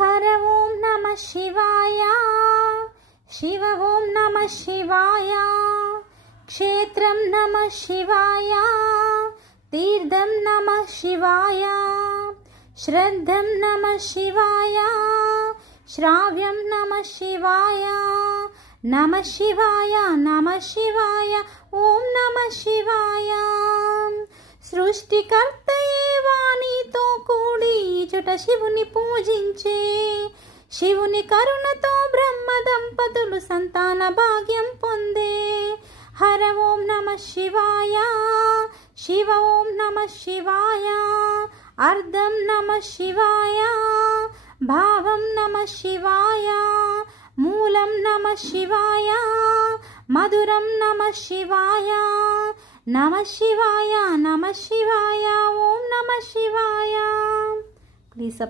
హర ఓం నమ శివాయ. శివ ఓం నమ శివాయ. క్షేత్రం నమ శివాయ. తీర్థం నమ శివాయ. శ్రద్ధం నమ శివాయ. శ్రావ్యం నమ శివాయ. నమ శివాయ నమ శివాయ ఓం నమ శివాయ. సృష్టికర్తయే వాణితో కూడి ఇచట శివుని పూజించే. శివుని కరుణతో బ్రహ్మ దంపతులు సంతాన భాగ్యం పొందే. హర ఓం నమ శివాయ. శివ ఓం నమ శివాయ. అర్ధం నమ శివాయ. భావం నమ శివాయ. మూలం నమ శివాయ. మధురం నమ శివాయ. నమ శివాయ నమ శివాయ ఓం నమ శివాయ. ప్లీజ్